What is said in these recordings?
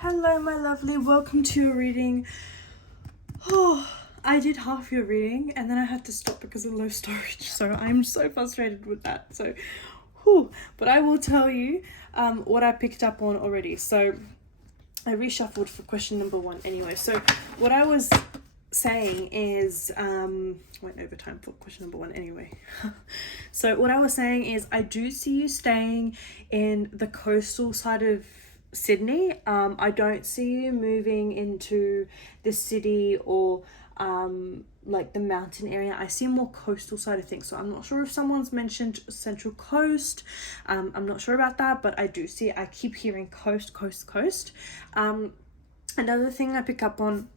Hello, my lovely. Welcome to your reading. Oh, I did half your reading and then I had to stop because of low storage. So I'm so frustrated with that. So, but I will tell you what I picked up on already. So I reshuffled for question number 1 anyway. So what I was saying is went over time for question number 1 anyway. So what I was saying is I do see you staying in the coastal side of Sydney. I don't see you moving into the city or like the mountain area. I see more coastal side of things. So I'm not sure if someone's mentioned Central Coast. I'm not sure about that, but I keep hearing coast. Another thing I pick up on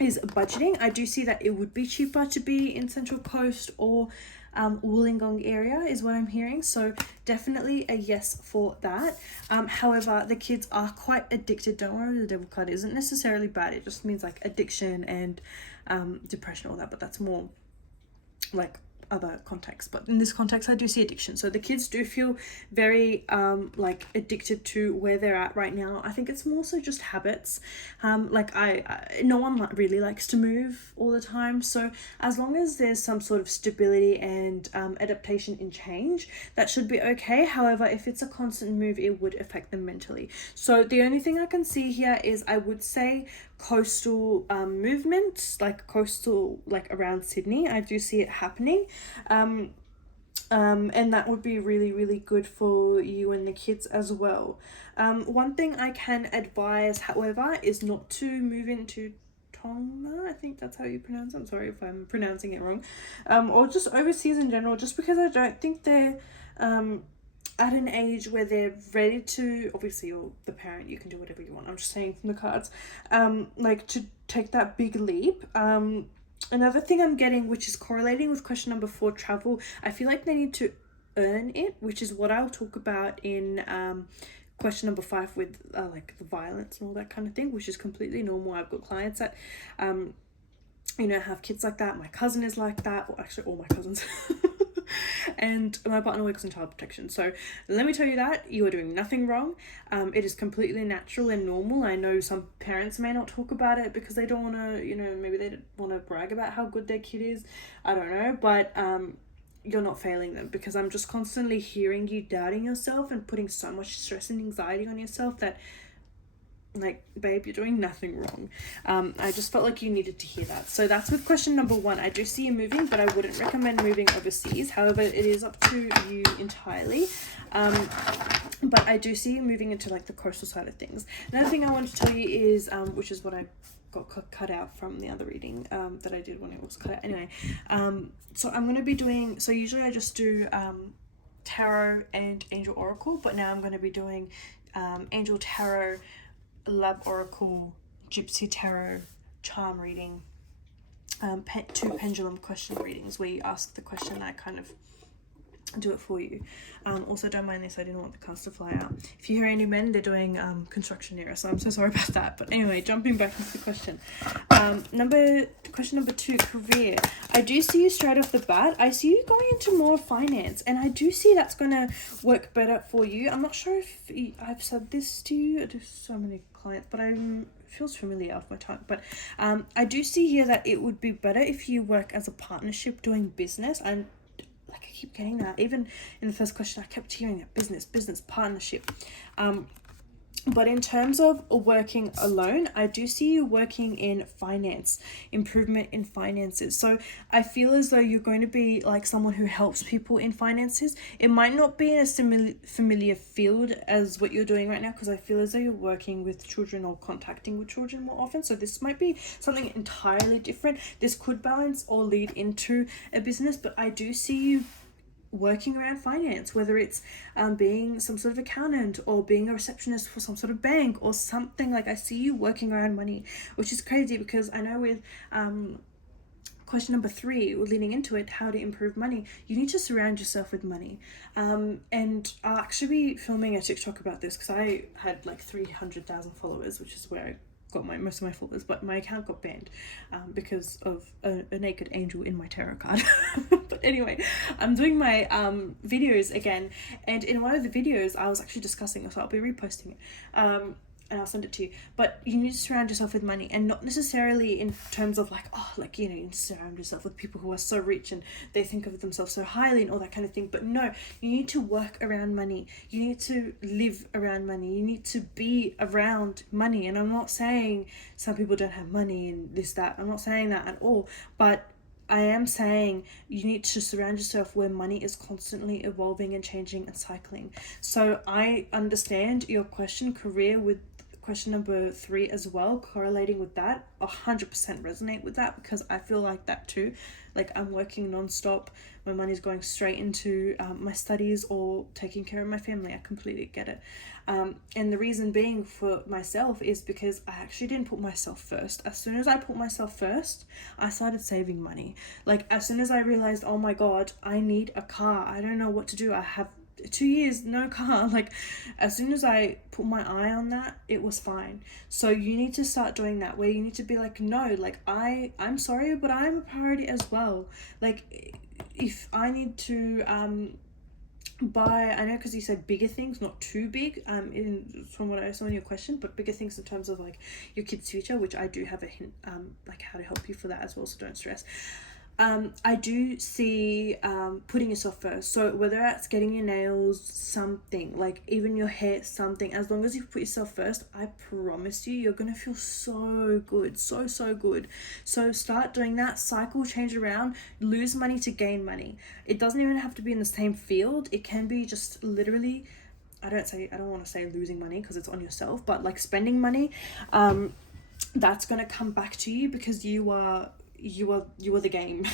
is budgeting. I do see that it would be cheaper to be in Central Coast or Wollongong area is what I'm hearing, so definitely a yes for that. However, the kids are quite addicted. Don't worry, the devil card isn't necessarily bad. It just means like addiction and depression, all that, but that's more like other context. But in this context I do see addiction, so the kids do feel very like addicted to where they're at right now. I think it's more so just habits. Like I no one really likes to move all the time, so as long as there's some sort of stability and adaptation in change, that should be okay. However, if it's a constant move, it would affect them mentally. So the only thing I can see here is I would say coastal movement, like coastal, like around Sydney. I do see it happening, and that would be really good for you and the kids as well. One thing I can advise, however, is not to move into Tonga. I think that's how you pronounce it. I'm sorry if I'm pronouncing it wrong. Or just overseas in general, just because I don't think they're at an age where they're ready to, obviously you're the parent, you can do whatever you want, I'm just saying from the cards, like to take that big leap. Another thing I'm getting, which is correlating with question number 4, travel, I feel like they need to earn it, which is what I'll talk about in question number 5 with like the violence and all that kind of thing, which is completely normal. I've got clients that have kids like that. My cousin is like that, or actually all my cousins. And my partner works in child protection, so let me tell you that you are doing nothing wrong. It is completely natural and normal. I know some parents may not talk about it because they don't want to, maybe they don't want to brag about how good their kid is, I don't know, but you're not failing them, because I'm just constantly hearing you doubting yourself and putting so much stress and anxiety on yourself that, like, babe, you're doing nothing wrong. I just felt like you needed to hear that. So that's with question number 1. I do see you moving, but I wouldn't recommend moving overseas. However, it is up to you entirely. But I do see you moving into like the coastal side of things. Another thing I want to tell you is, which is what I got cut out from the other reading that I did when it was cut out. Anyway, so I'm going to be doing, so usually I just do tarot and angel oracle, but now I'm going to be doing angel tarot, love oracle, gypsy tarot, charm reading, 2 pendulum question readings where you ask the question, I kind of do it for you. Also, don't mind this, I didn't want the cards to fly out. If you hear any men, they're doing construction error, so I'm so sorry about that. But anyway, jumping back into the question. Question number 2, career. I do see you straight off the bat. I see you going into more finance, and I do see that's going to work better for you. I'm not sure if I've said this to you. I do so many clients, but it feels familiar off my tongue. But I do see here that it would be better if you work as a partnership doing business. And like I keep getting that, even in the first question I kept hearing that business partnership. But in terms of working alone, I do see you working in finance, improvement in finances. So I feel as though you're going to be like someone who helps people in finances. It might not be in a familiar field as what you're doing right now, because I feel as though you're working with children or contacting with children more often. So this might be something entirely different. This could balance or lead into a business, but I do see you working around finance, whether it's being some sort of accountant or being a receptionist for some sort of bank or something. Like, I see you working around money, which is crazy because I know with question number 3, leading into it, how to improve money, you need to surround yourself with money. And I'll actually be filming a TikTok about this because I had like 300,000 followers, which is where I got most of my followers, but my account got banned because of a naked angel in my tarot card. But anyway, I'm doing my videos again, and in one of the videos I was actually discussing, so I'll be reposting it. and I'll send it to you. But you need to surround yourself with money, and not necessarily in terms of like, oh, like, you know, you surround yourself with people who are so rich and they think of themselves so highly and all that kind of thing. But no, you need to work around money. You need to live around money. You need to be around money. And I'm not saying some people don't have money and this, that. I'm not saying that at all. But I am saying you need to surround yourself where money is constantly evolving and changing and cycling. So I understand your question, career, with question number 3 as well, correlating with that. 100% resonate with that, because I feel like that too. Like, I'm working non-stop, my money's going straight into my studies or taking care of my family. I completely get it. And the reason being for myself is because I actually didn't put myself first. As soon as I put myself first, I started saving money. Like, as soon as I realized, oh my god, I need a car, I don't know what to do, I have 2 years no car, like, as soon as I put my eye on that, it was fine. So you need to start doing that, where you need to be like, no, like, I'm sorry, but I'm a priority as well. Like, if I need to buy, I know, because you said bigger things, not too big, from what I saw in your question, but bigger things in terms of like your kids' future, which I do have a hint, like how to help you for that as well, so don't stress. I do see putting yourself first. So whether that's getting your nails, something, like even your hair, something, as long as you put yourself first, I promise you're gonna feel so good, so good. So start doing that, cycle, change around, lose money to gain money. It doesn't even have to be in the same field. It can be just literally, I don't want to say losing money because it's on yourself, but like spending money, that's gonna come back to you, because you are the game.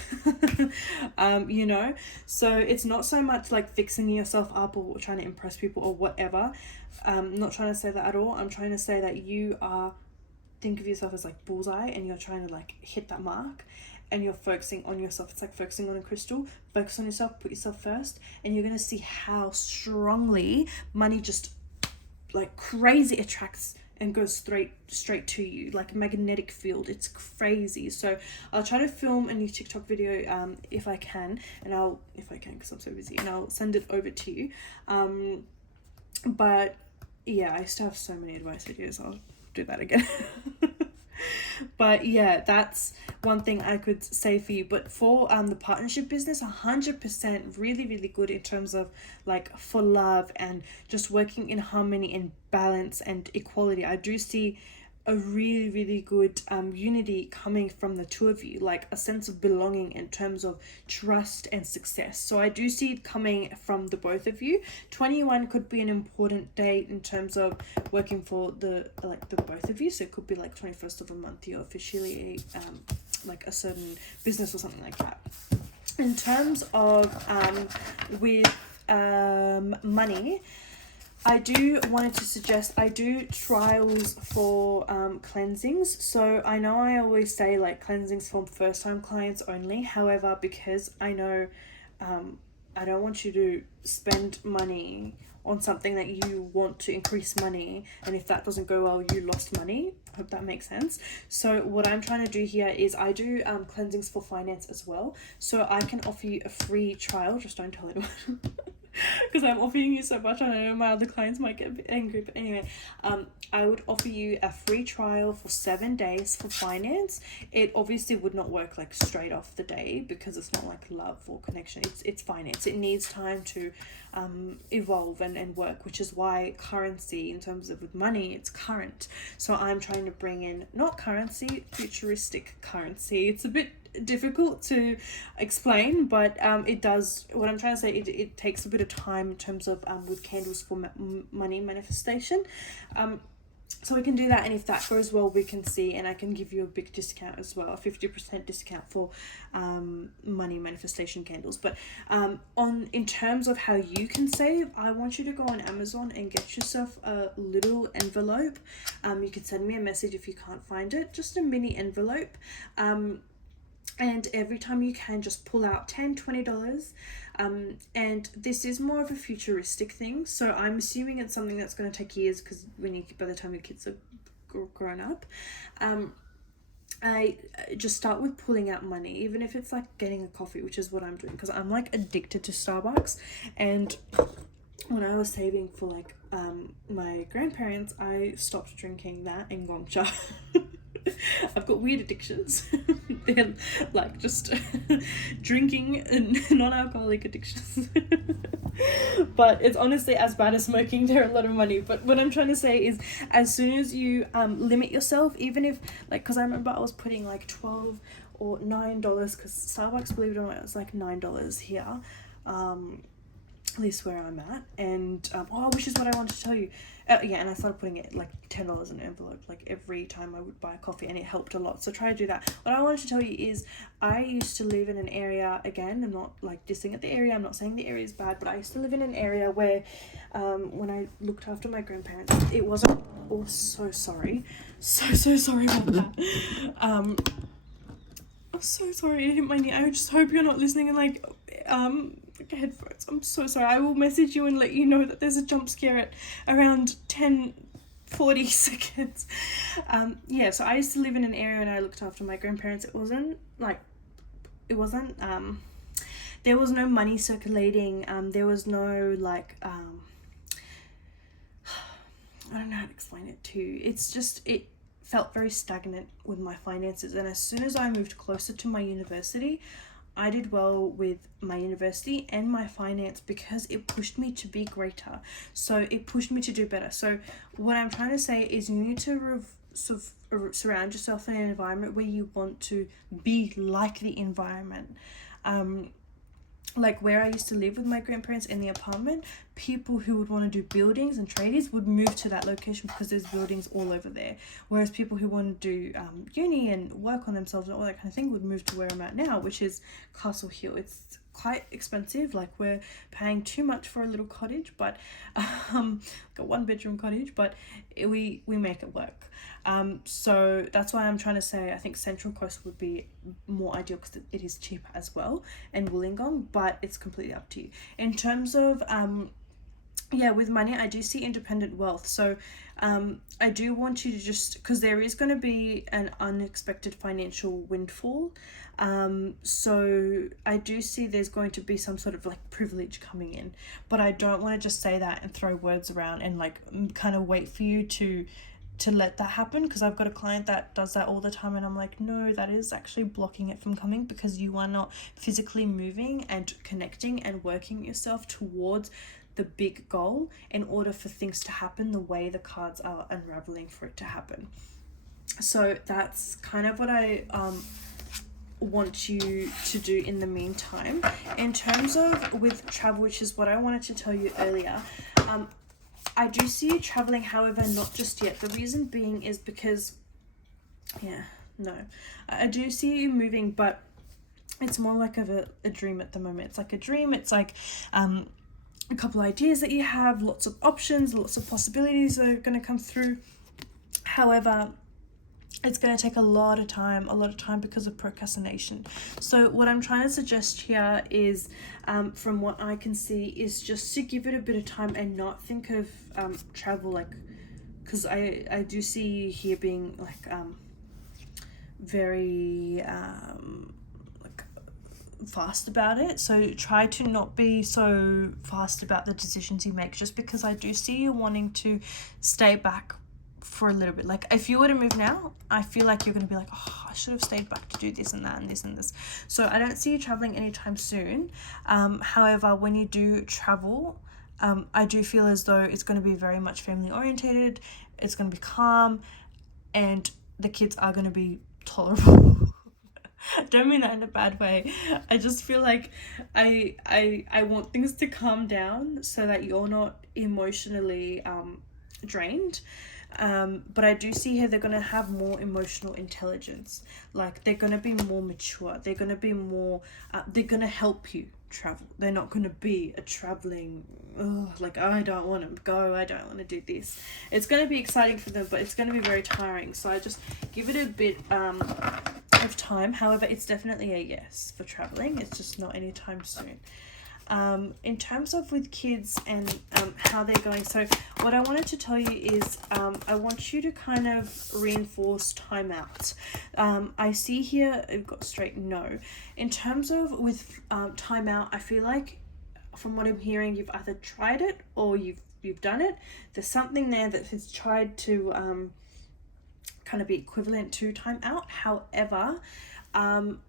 You know, so it's not so much like fixing yourself up or trying to impress people or whatever. Not trying to say that at all. I'm trying to say that you are, think of yourself as like bullseye, and you're trying to like hit that mark, and you're focusing on yourself. It's like focusing on a crystal. Focus on yourself, put yourself first, and you're gonna see how strongly money just like crazy attracts and goes straight to you, like a magnetic field. It's crazy. So I'll try to film a new TikTok video if I can, because I'm so busy, and I'll send it over to you. But yeah, I used to have so many advice videos. I'll do that again. But yeah, that's one thing I could say for you. But for the partnership business, 100% really good in terms of like for love and just working in harmony and balance and equality. I do see a really good unity coming from the two of you, like a sense of belonging in terms of trust and success. So I do see it coming from the both of you. 21 could be an important date in terms of working for the both of you. So it could be like 21st of a month you're officially like a certain business or something like that. In terms of with money, I do wanted to suggest, I do trials for cleansings. So I know I always say like cleansings for first time clients only. However, because I know I don't want you to spend money on something that you want to increase money, and if that doesn't go well, you lost money. I hope that makes sense. So what I'm trying to do here is I do cleansings for finance as well. So I can offer you a free trial. Just don't tell anyone. Because I'm offering you so much, and I know my other clients might get a bit angry, but anyway, I would offer you a free trial for 7 days for finance. It obviously would not work like straight off the day, because it's not like love or connection. It's finance. It needs time to evolve and work, which is why currency, in terms of with money, it's current. So I'm trying to bring in not currency, futuristic currency. It's a bit difficult to explain, but it does, what I'm trying to say, it takes a bit of time in terms of with candles for money manifestation. So we can do that, and if that goes well, we can see, and I can give you a big discount as well, a 50% discount for money manifestation candles. But in terms of how you can save, I want you to go on Amazon and get yourself a little envelope. You can send me a message if you can't find it, just a mini envelope. And every time you can, just pull out $10-$20. And this is more of a futuristic thing, so I'm assuming it's something that's going to take years, because by the time your kids are grown up, I just start with pulling out money, even if it's like getting a coffee, which is what I'm doing, because I'm like addicted to Starbucks. And when I was saving for like my grandparents, I stopped drinking that and Gongcha. I've got weird addictions. They're like just drinking and non-alcoholic addictions. But it's honestly as bad as smoking. They're a lot of money. But what I'm trying to say is, as soon as you limit yourself, even if like, because I remember I was putting like $12 or $9, because Starbucks, believe it or not, it was like $9 here, at least where I'm at. And which is what I wanted to tell you. Yeah, and I started putting it like $10 in an envelope like every time I would buy a coffee, and it helped a lot. So try to do that. What I wanted to tell you is, I used to live in an area, again, I'm not like dissing at the area, I'm not saying the area is bad, but I used to live in an area where when I looked after my grandparents, it wasn't, oh, so sorry about that. I'm so sorry, it hit my knee. I just hope you're not listening and like headphones. I'm so sorry. I will message you and let you know that there's a jump scare at around 10:40 seconds. So I used to live in an area and I looked after my grandparents. It wasn't there was no money circulating. There was no like I don't know how to explain it to you. It's just, it felt very stagnant with my finances. And as soon as I moved closer to my university, I did well with my university and my finance, because it pushed me to be greater. So it pushed me to do better. So what I'm trying to say is, you need to surround yourself in an environment where you want to be like the environment. Like where I used to live with my grandparents in the apartment, people who would want to do buildings and tradies would move to that location because there's buildings all over there. Whereas people who want to do uni and work on themselves and all that kind of thing would move to where I'm at now, which is Castle Hill. It's quite expensive, like we're paying too much for a little cottage, but like a 1-bedroom cottage, but we make it work. So that's why I'm trying to say I think Central Coast would be more ideal, because it is cheap as well, and Wollongong, but it's completely up to you. In terms of with money, I do see independent wealth. So I do want you to just, because there is going to be an unexpected financial windfall. So I do see there's going to be some sort of like privilege coming in, but I don't want to just say that and throw words around and like kind of wait for you to let that happen, because I've got a client that does that all the time, and I'm like, no, that is actually blocking it from coming, because you are not physically moving and connecting and working yourself towards the big goal in order for things to happen the way the cards are unraveling for it to happen. So that's kind of what I want you to do in the meantime. In terms of with travel, which is what I wanted to tell you earlier, I do see you traveling, however, not just yet. The reason being is because, I do see you moving, but it's more like of a dream at the moment. It's like a dream. It's like a couple ideas that you have, lots of options, lots of possibilities that are going to come through. However, it's going to take a lot of time because of procrastination. So what I'm trying to suggest here is, from what I can see, is just to give it a bit of time and not think of travel, like, because I do see you here being like very like fast about it. So try to not be so fast about the decisions you make, just because I do see you wanting to stay back for a little bit. Like if you were to move now, I feel like you're going to be like, oh, I should have stayed back to do this and that and this and this. So I don't see you traveling anytime soon. However, when you do travel, I do feel as though it's going to be very much family orientated. It's going to be calm, and the kids are going to be tolerable. Don't mean that in a bad way. I just feel like I want things to calm down so that you're not emotionally drained. But I do see here they're going to have more emotional intelligence. Like they're going to be more mature. They're going to be more, they're going to help you travel. They're not going to be a traveling, like, I don't want to go, I don't want to do this. It's going to be exciting for them, but it's going to be very tiring. So I just give it a bit of time. However, it's definitely a yes for traveling. It's just not anytime soon. In terms of with kids and how they're going, so what I wanted to tell you is I want you to kind of reinforce timeouts. I see here I've got straight no. In terms of with timeout, I feel like from what I'm hearing, you've either tried it or you've you've done it. There's something there that has tried to kind of be equivalent to time out. However,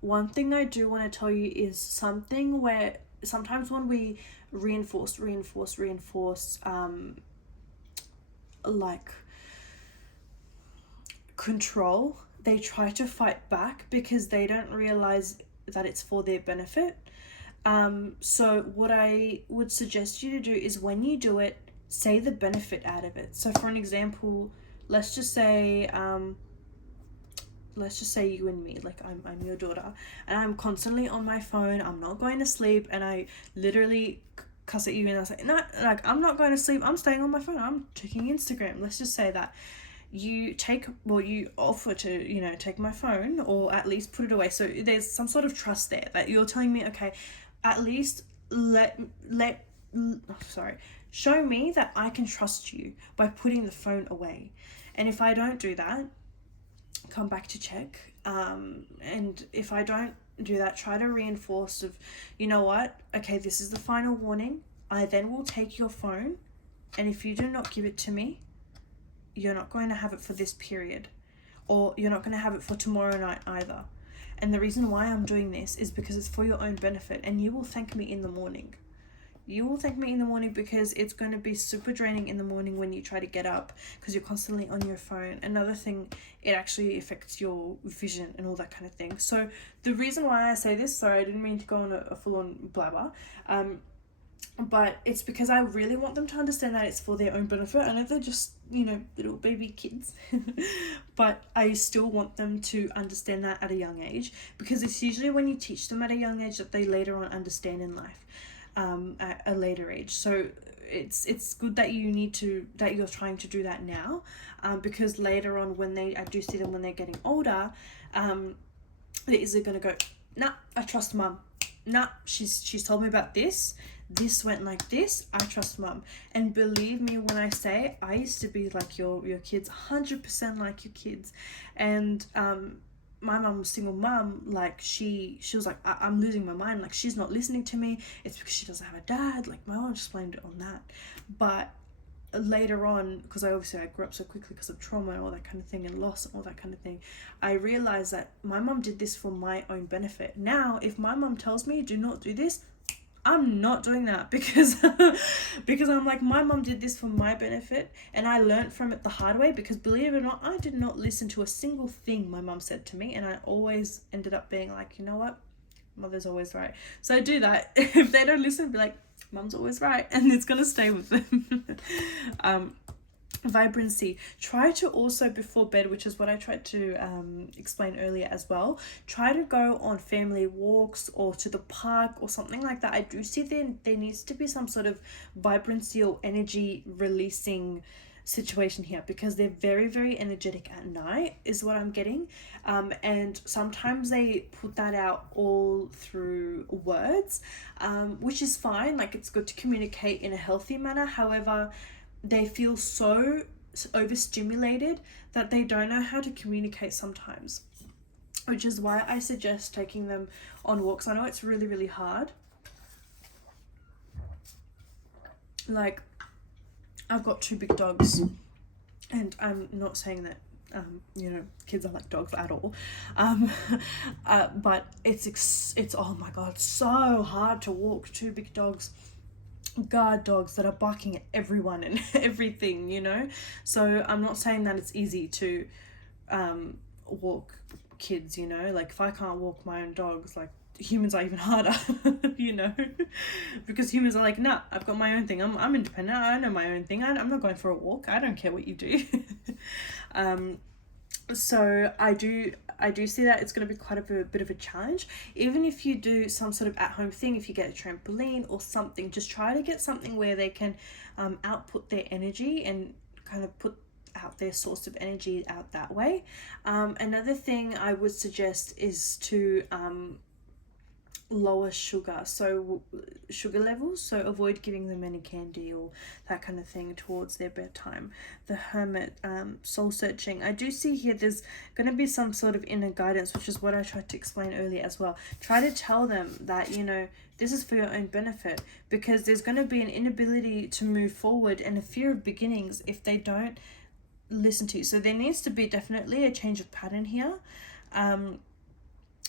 one thing I do want to tell you is something where sometimes when we reinforce like control, they try to fight back because they don't realize that it's for their benefit. So what I would suggest you to do is when you do it, say the benefit out of it. So for an example, let's just say you and me, like I'm your daughter, and I'm constantly on my phone, I'm not going to sleep, and I literally cuss at you and I say, no, like, I'm not going to sleep, I'm staying on my phone, I'm checking Instagram. Let's just say that you offer to, take my phone, or at least put it away. So there's some sort of trust there that you're telling me, okay, at least show me that I can trust you by putting the phone away. And if I don't do that, come back to check. And if I don't do that, try to reinforce of, you know what, okay, this is the final warning. I then will take your phone, and if you do not give it to me, you're not going to have it for this period, or you're not going to have it for tomorrow night either. And the reason why I'm doing this is because it's for your own benefit, and you will thank me in the morning. You will thank me in the morning, because it's going to be super draining in the morning when you try to get up because you're constantly on your phone. Another thing, it actually affects your vision and all that kind of thing. So the reason why I say this, sorry, I didn't mean to go on a full-on blabber, but it's because I really want them to understand that it's for their own benefit. I know they're just, little baby kids, but I still want them to understand that at a young age, because it's usually when you teach them at a young age that they later on understand in life. At a later age. So it's good that you're trying to do that now, because later on I do see them when they're getting older, they're easily going to go, nah, I trust mum. Nah, she's told me about this went like this, I trust mum. And believe me when I say I used to be like your kids, 100% like your kids. And my mum was single mum, like she was like, I'm losing my mind, like she's not listening to me, it's because she doesn't have a dad. Like my mum just blamed it on that. But later on, because I grew up so quickly because of trauma and all that kind of thing, and loss and all that kind of thing, I realized that my mum did this for my own benefit. Now if my mum tells me do not do this, I'm not doing that, because I'm like, my mom did this for my benefit, and I learned from it the hard way, because believe it or not, I did not listen to a single thing my mom said to me, and I always ended up being like, you know what, mother's always right. So I do that. If they don't listen, be like, mom's always right, and it's gonna stay with them. Vibrancy. Try to also, before bed, which is what I tried to explain earlier as well, try to go on family walks or to the park or something like that. I do see there needs to be some sort of vibrancy or energy releasing situation here, because they're very, very energetic at night is what I'm getting, and sometimes they put that out all through words, which is fine. Like, it's good to communicate in a healthy manner. However, they feel so overstimulated that they don't know how to communicate sometimes, which is why I suggest taking them on walks. I know it's really, really hard. Like, I've got 2 big dogs, and I'm not saying that kids are like dogs at all, but it's oh my god, so hard to walk 2 big dogs, guard dogs that are barking at everyone and everything, so I'm not saying that it's easy to walk kids, like if I can't walk my own dogs, like humans are even harder. Because humans are like, nah, I've got my own thing, I'm independent, I know my own thing, I'm not going for a walk, I don't care what you do. So I do see that it's going to be quite a bit of a challenge. Even if you do some sort of at-home thing, if you get a trampoline or something, just try to get something where they can output their energy and kind of put out their source of energy out that way. Another thing I would suggest is to lower sugar levels, so avoid giving them any candy or that kind of thing towards their bedtime. The hermit, soul searching. I do see here there's going to be some sort of inner guidance, which is what I tried to explain earlier as well. Try to tell them that, you know, this is for your own benefit, because there's going to be an inability to move forward and a fear of beginnings if they don't listen to you. So there needs to be definitely a change of pattern here.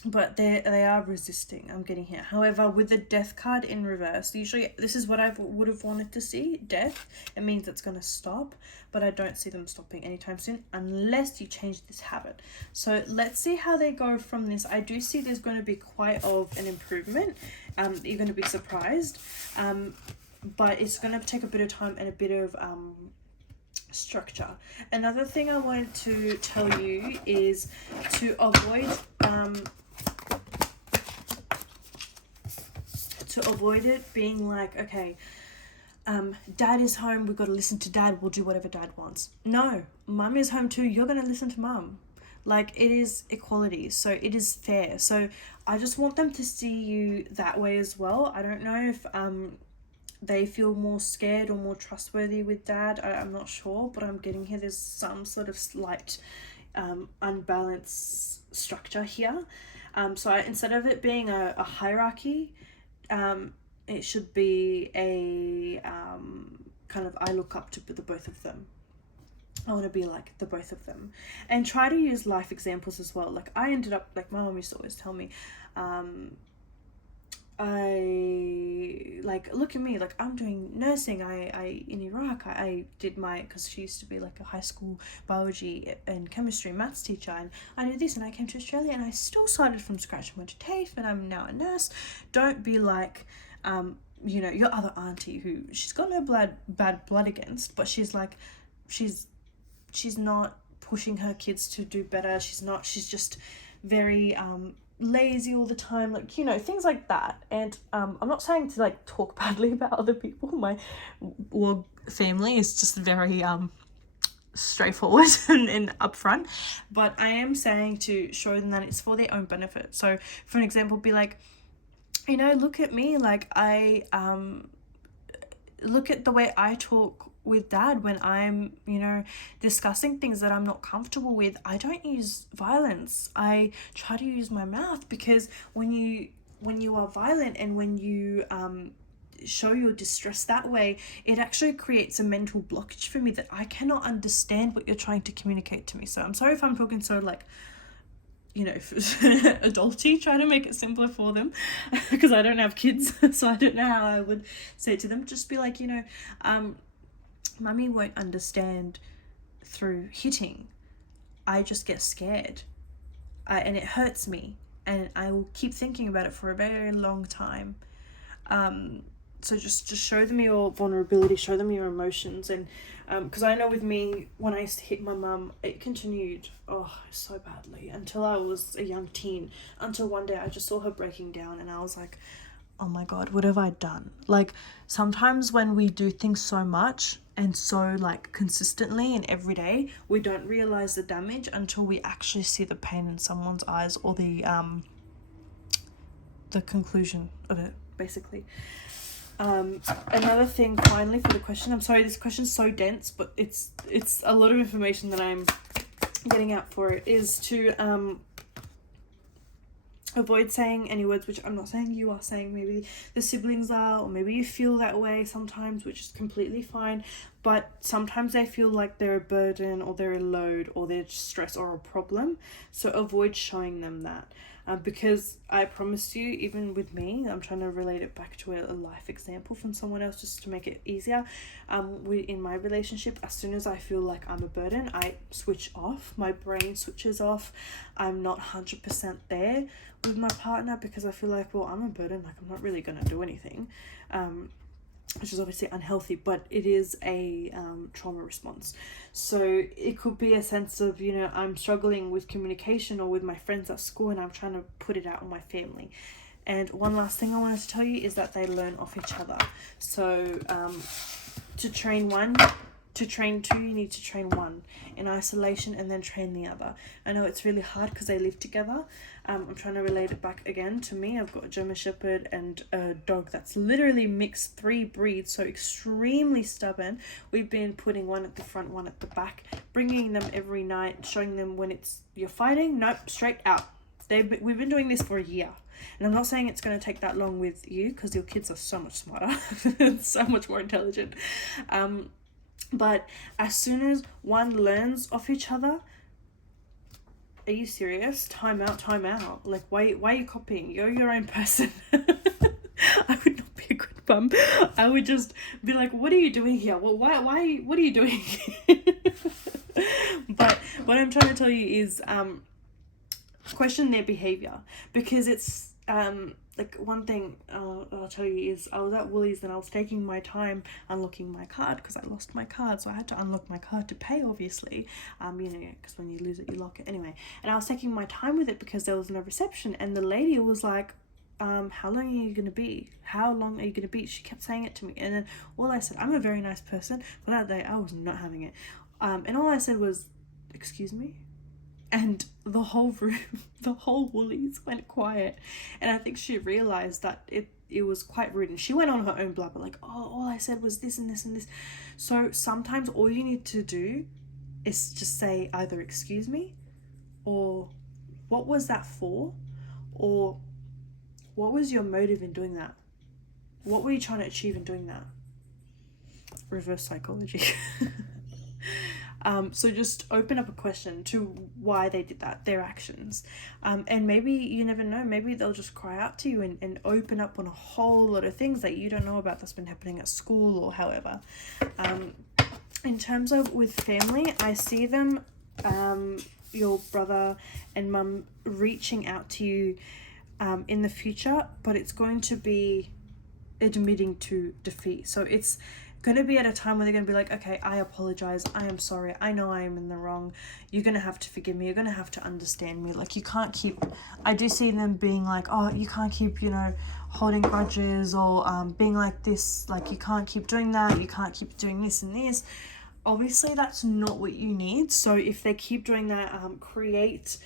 But they are resisting, I'm getting here. However, with the death card in reverse, usually this is what I would have wanted to see, death. It means it's going to stop, but I don't see them stopping anytime soon unless you change this habit. So let's see how they go from this. I do see there's going to be quite of an improvement. You're going to be surprised, but it's going to take a bit of time and a bit of structure. Another thing I wanted to tell you is to avoid it being like, okay, dad is home, we've got to listen to dad, we'll do whatever dad wants. No, mum is home too, you're going to listen to mum. Like, it is equality, so it is fair. So I just want them to see you that way as well. I don't know if they feel more scared or more trustworthy with dad. I'm not sure, but I'm getting here there's some sort of slight unbalanced structure here. So instead of it being a hierarchy, it should be a kind of, I look up to the both of them. I want to be like the both of them, and try to use life examples as well. Like, I ended up, like, my mom used to always tell me, I, like, look at me, like, I'm doing nursing. I in Iraq, I did my, because she used to be like a high school biology and chemistry maths teacher, and I did this, and I came to Australia and I still started from scratch and went to TAFE, and I'm now a nurse. Don't be like, you know, your other auntie who she's got no bad blood against, but she's like, she's not pushing her kids to do better. She's just very lazy all the time, like, you know, things like that. And I'm not saying to like talk badly about other people. My family is just very straightforward and upfront, but I am saying to show them that it's for their own benefit. So for an example, be like, you know, look at me, like, I look at the way I talk with dad when I'm, you know, discussing things that I'm not comfortable with. I don't use violence. I try to use my mouth, because when you are violent and when you show your distress that way, it actually creates a mental blockage for me that I cannot understand what you're trying to communicate to me. So I'm sorry if I'm talking so, like, you know, adulty. Try to make it simpler for them, because I don't have kids, so I don't know how I would say to them. Just be like, you know, mummy won't understand through hitting. I just get scared, and it hurts me, and I will keep thinking about it for a very long time. So just show them your vulnerability, show them your emotions. And because I know with me, when I used to hit my mum, it continued so badly until I was a young teen, until one day I just saw her breaking down, and I was like, oh my god, what have I done? Like, sometimes when we do things so much and so, like, consistently and every day, we don't realize the damage until we actually see the pain in someone's eyes, or the conclusion of it, basically. Another thing, finally, for the question, I'm sorry, this question's so dense, but it's a lot of information that I'm getting out for it, is to avoid saying any words which I'm not saying you are saying. Maybe the siblings are, or maybe you feel that way sometimes, which is completely fine, but sometimes they feel like they're a burden, or they're a load, or they're stress or a problem. So avoid showing them that. Because I promise you, even with me, I'm trying to relate it back to a life example from someone else just to make it easier. In my relationship, as soon as I feel like I'm a burden, I switch off. My brain switches off. I'm not 100% there with my partner, because I feel like, well, I'm a burden, like, I'm not really going to do anything. Which is obviously unhealthy, but it is a trauma response. So it could be a sense of, you know, I'm struggling with communication or with my friends at school, and I'm trying to put it out on my family. And one last thing I wanted to tell you is that they learn off each other. So to train one, to train two, you need to train one in isolation and then train the other. I know it's really hard because they live together. I'm trying to relate it back again to me. I've got a German Shepherd and a dog that's literally mixed 3 breeds, so extremely stubborn. We've been putting one at the front, one at the back, bringing them every night, showing them when you're fighting, nope, straight out. We've been doing this for a year. And I'm not saying it's going to take that long with you, because your kids are so much smarter, so much more intelligent. But as soon as one learns off each other, are you serious? Time out. Like, why are you copying? You're your own person. I would not be a good mum. I would just be like, what are you doing here? Well, why, what are you doing? But what I'm trying to tell you is, question their behavior, because it's, like, one thing I'll tell you is, I was at Woolies and I was taking my time unlocking my card because I lost my card, so I had to unlock my card to pay, obviously, because when you lose it you lock it anyway. And I was taking my time with it because there was no reception, and the lady was like, how long are you gonna be? How long are you gonna be? She kept saying it to me, and then all I said, I'm a very nice person, but that day I was not having it, and all I said was, excuse me? And the whole room, the whole Woolies went quiet. And I think she realised that it was quite rude. And she went on her own blabber, like, oh, all I said was this and this and this. So sometimes all you need to do is just say either excuse me, or what was that for? Or what was your motive in doing that? What were you trying to achieve in doing that? Reverse psychology. So just open up a question to why they did that, their actions. And maybe, you never know, maybe they'll just cry out to you and open up on a whole lot of things that you don't know about that's been happening at school or however. In terms of with family, I see them, your brother and mum, reaching out to you in the future, but it's going to be admitting to defeat. So it's going to be at a time where they're going to be like, okay, I apologize, I am sorry, I know I am in the wrong, you're going to have to forgive me, you're going to have to understand me. Like, you can't keep, I do see them being like, oh, you can't keep, holding grudges, or being like this, like, you can't keep doing that, you can't keep doing this and this. Obviously that's not what you need. So if they keep doing that, create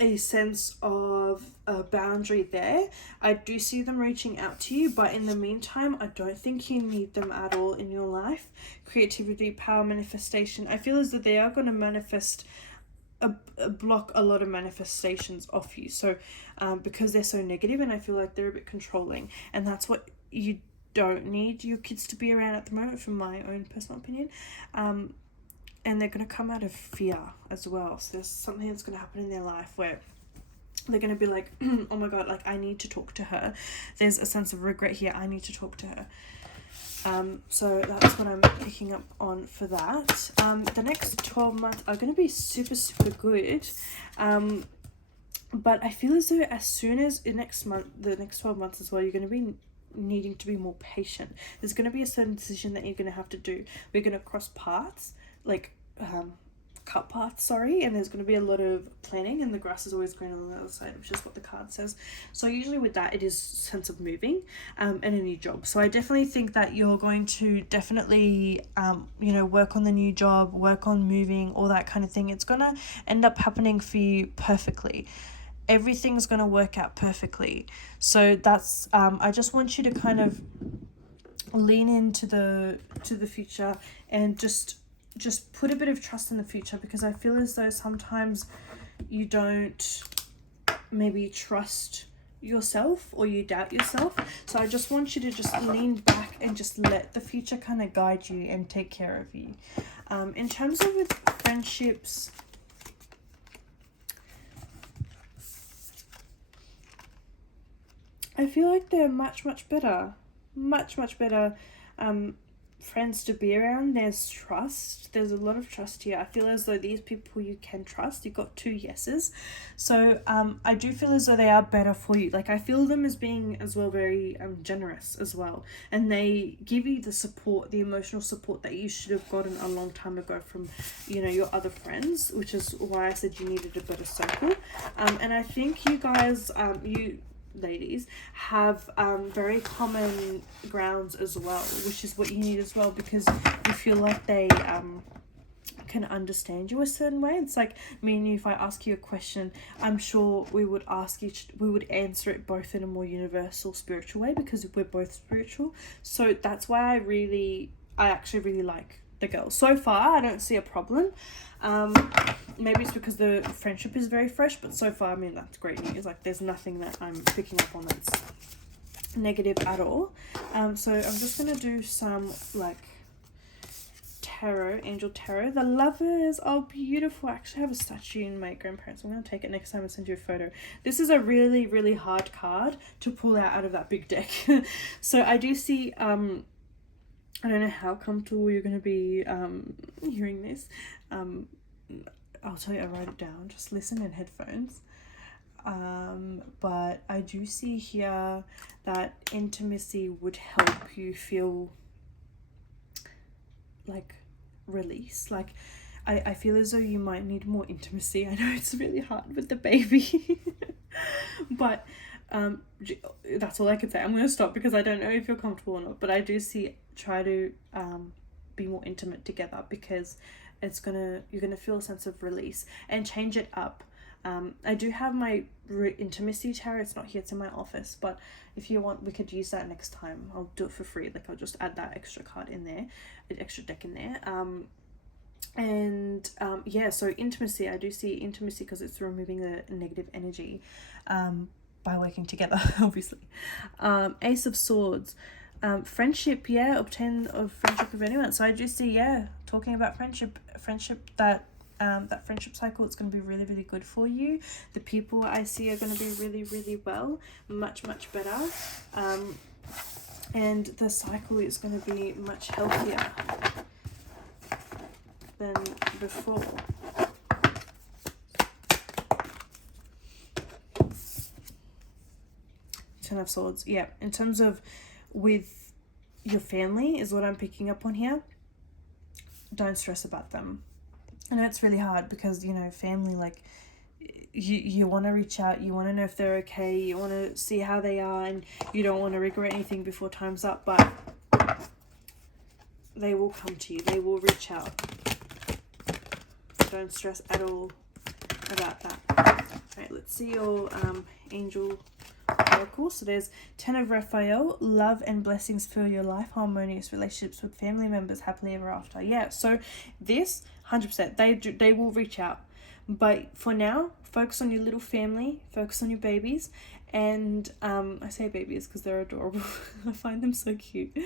a sense of a boundary there. I do see them reaching out to you, but in the meantime, I don't think you need them at all in your life. Creativity, power, manifestation. I feel as though they are going to manifest, block a lot of manifestations off you. So because they're so negative, and I feel like they're a bit controlling, and that's what you don't need your kids to be around at the moment, from my own personal opinion. And they're going to come out of fear as well. So there's something that's going to happen in their life where they're going to be like, oh my God, like, I need to talk to her. There's a sense of regret here. I need to talk to her. So that's what I'm picking up on for that. The next 12 months are going to be super, super good. But I feel as though as soon as the next 12 months as well, you're going to be needing to be more patient. There's going to be a certain decision that you're going to have to do. We're going to cross paths, like cut paths, and there's going to be a lot of planning, and the grass is always green on the other side, which is what the card says. So usually with that, it is sense of moving and a new job. So I definitely think that you're going to definitely work on the new job, work on moving, all that kind of thing. It's going to end up happening for you perfectly. Everything's going to work out perfectly. So that's I just want you to kind of lean into the future, and just put a bit of trust in the future, because I feel as though sometimes you don't maybe trust yourself, or you doubt yourself. So I just want you to just lean back and just let the future kind of guide you and take care of you. In terms of with friendships, I feel like they're much better. Much better friends to be around. There's trust. There's a lot of trust here. I feel as though these people you can trust. You've got 2 yeses. So I do feel as though they are better for you. Like, I feel them as being as well very generous as well. And they give you the support, the emotional support that you should have gotten a long time ago from, your other friends, which is why I said you needed a better circle. And I think you guys, ladies, have very common grounds as well, which is what you need as well, because you feel like they can understand you a certain way. It's like me and you, if I ask you a question, I'm sure we would answer it both in a more universal spiritual way, because we're both spiritual. So that's why I actually really like the girls. So far, I don't see a problem. Maybe it's because the friendship is very fresh, but so far, I mean, that's great news. Like, there's nothing that I'm picking up on that's negative at all. So I'm just gonna do some like tarot, angel tarot. The lovers are beautiful. I actually have a statue in my grandparents. I'm gonna take it next time and send you a photo. This is a really, really hard card to pull out of that big deck. So I do see I don't know how comfortable you're going to be hearing this. I'll tell you, I wrote it down. Just listen in headphones. But I do see here that intimacy would help you feel like release. Like, I feel as though you might need more intimacy. I know it's really hard with the baby. But that's all I can say. I'm going to stop because I don't know if you're comfortable or not. But I do see try to be more intimate together, because you're gonna feel a sense of release, and change it up. I do have my intimacy tarot. It's not here, it's in my office, but if you want, we could use that next time. I'll do it for free. Like, I'll just add that extra card in there, an extra deck in there. Yeah, so intimacy, I do see intimacy because it's removing the negative energy by working together, obviously. Ace of Swords. Friendship, yeah, obtain of friendship of anyone. So I do see, yeah, talking about friendship that that friendship cycle, it's going to be really, really good for you. The people I see are going to be really, really well, much, much better. And the cycle is going to be much healthier than before. Ten of Swords, yeah, in terms of with your family is what I'm picking up on here. Don't stress about them. I know it's really hard because, you know, family, like, you want to reach out, you want to know if they're okay, you want to see how they are, and you don't want to regret anything before time's up, but they will come to you, they will reach out. Don't stress at all about that. Right, let's see your angel oracle. So there's 10 of Raphael, love and blessings fill your life, harmonious relationships with family members, happily ever after. Yeah, so this 100% they will reach out, but for now, focus on your little family, focus on your babies, and I say babies because they're adorable. I find them so cute.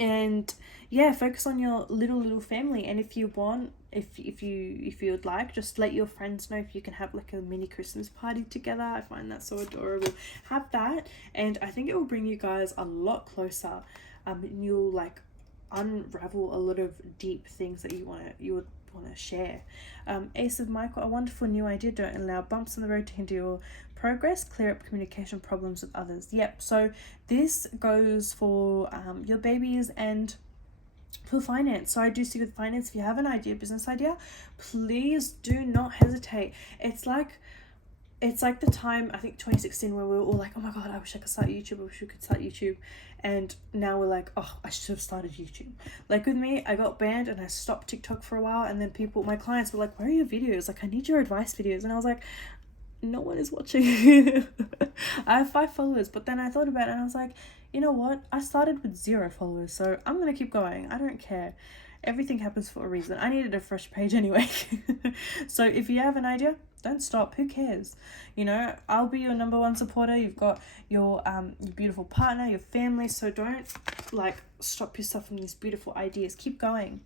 And yeah, focus on your little family, and if you want, if you would like, just let your friends know if you can have like a mini Christmas party together. I find that so adorable. Have that, and I think it will bring you guys a lot closer. And you'll like unravel a lot of deep things that you would want to share. Ace of Michael, a wonderful new idea. Don't allow bumps on the road to hinder your progress. Clear up communication problems with others. Yep, so this goes for your babies and for finance. So I do see with finance, if you have an idea, business idea, please do not hesitate. It's like the time, I think 2016, where we were all like, oh my god, I wish I could start YouTube, I wish we could start YouTube. And now we're like, oh, I should have started YouTube. Like with me, I got banned and I stopped TikTok for a while, and then my clients were like, where are your videos? Like, I need your advice videos. And I was like, no one is watching. I have 5 followers, but then I thought about it and I was like, you know what? I started with 0 followers, so I'm gonna keep going. I don't care. Everything happens for a reason. I needed a fresh page anyway. So if you have an idea, don't stop. Who cares? You know, I'll be your number 1 supporter. You've got your beautiful partner, your family, so don't like stop yourself from these beautiful ideas. Keep going.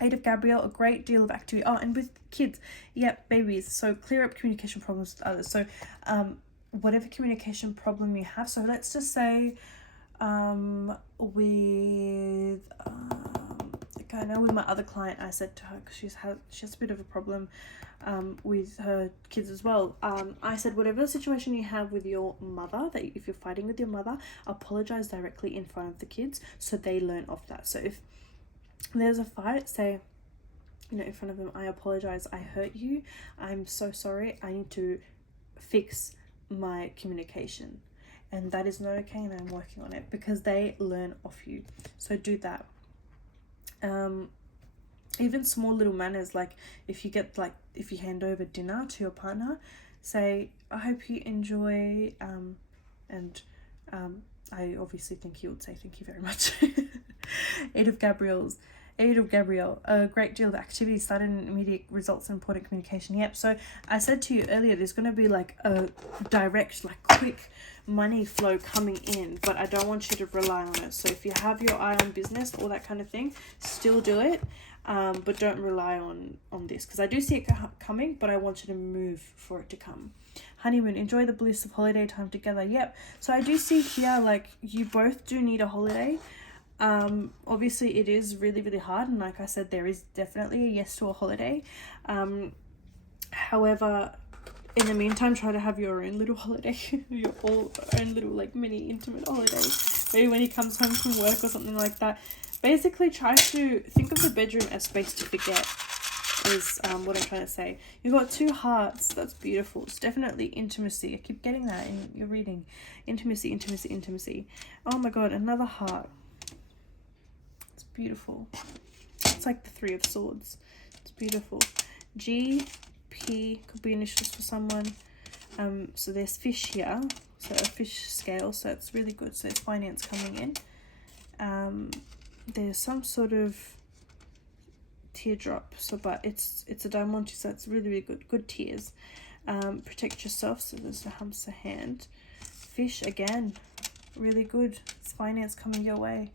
8 of Gabrielle, a great deal of activity. Oh, and with kids, yep, babies. So clear up communication problems with others. So whatever communication problem you have. So let's just say with I know with my other client, I said to her, because she has a bit of a problem with her kids as well. I said, whatever situation you have with your mother, that if you're fighting with your mother, apologize directly in front of the kids so they learn off that. So if there's a fight, say, you know, in front of them, I apologize, I hurt you, I'm so sorry, I need to fix my communication, and that is not okay, and I'm working on it, because they learn off you. So do that. Even small little manners, like if you hand over dinner to your partner, say, I hope you enjoy, and I obviously think he would say thank you very much. Eight of Gabriel, a great deal of activity, sudden immediate results, and important communication. Yep. So I said to you earlier, there's going to be like a direct, like quick money flow coming in, but I don't want you to rely on it. So if you have your eye on business, all that kind of thing, still do it. But don't rely on this, because I do see it coming, but I want you to move for it to come. Honeymoon, enjoy the bliss of holiday time together. Yep. So I do see here, like, you both do need a holiday. Obviously it is really, really hard, and like I said, there is definitely a yes to a holiday. However, in the meantime, try to have your own little holiday, your own little like mini intimate holiday. Maybe when he comes home from work or something like that. Basically, try to think of the bedroom as space to forget, is what I'm trying to say. You've got 2 hearts. That's beautiful. It's definitely intimacy. I keep getting that in your reading. Intimacy, intimacy, intimacy. Oh my god, another heart. It's beautiful. It's like the 3 of Swords. It's beautiful. G, P could be initials for someone. So there's fish here. So a fish scale. So it's really good. So it's finance coming in. There's some sort of teardrop, but it's a diamond, so it's really, really good tears. Protect yourself, so there's a hamster hand. Fish again, really good. It's finance coming your way.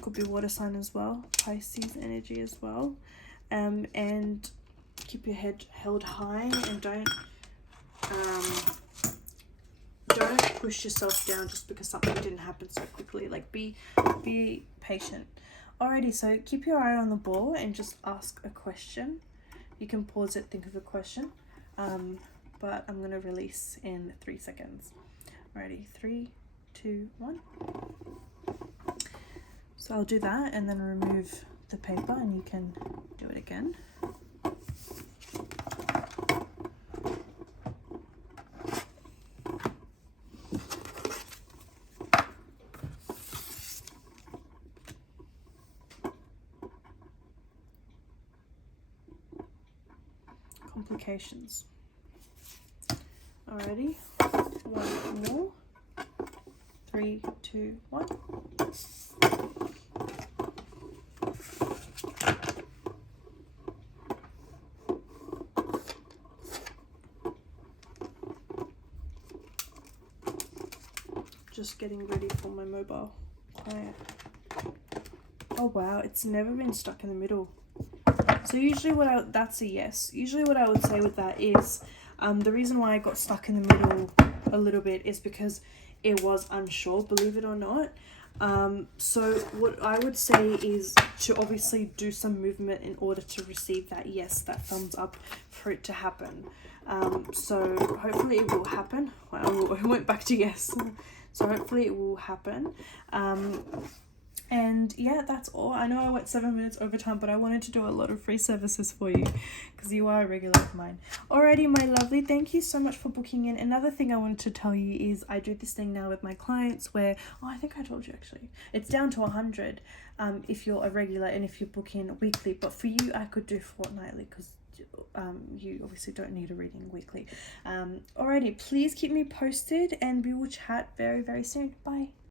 Could be water sign as well, Pisces energy as well. And keep your head held high, and don't push yourself down just because something didn't happen so quickly. Like, be patient. Alrighty, so keep your eye on the ball and just ask a question. You can pause it, think of a question. But I'm gonna release in 3 seconds. Alrighty, 3, 2, 1. So I'll do that and then remove the paper, and you can do it again. Complications. Alrighty, 1 more. 3, 2, 1. Just getting ready for my mobile client. Oh wow, it's never been stuck in the middle. So usually that's a yes. Usually what I would say with that is, the reason why I got stuck in the middle a little bit is because it was unsure, believe it or not. So what I would say is to obviously do some movement in order to receive that yes, that thumbs up, for it to happen. So hopefully it will happen. Well, I went back to yes. So hopefully it will happen. And yeah, that's all. I know I went 7 minutes over time, but I wanted to do a lot of free services for you because you are a regular of mine. Alrighty, my lovely, thank you so much for booking in. Another thing I wanted to tell you is I do this thing now with my clients where, I think I told you actually, it's down to 100 if you're a regular and if you book in weekly. But for you, I could do fortnightly because you obviously don't need a reading weekly. Alrighty, please keep me posted and we will chat very, very soon. Bye.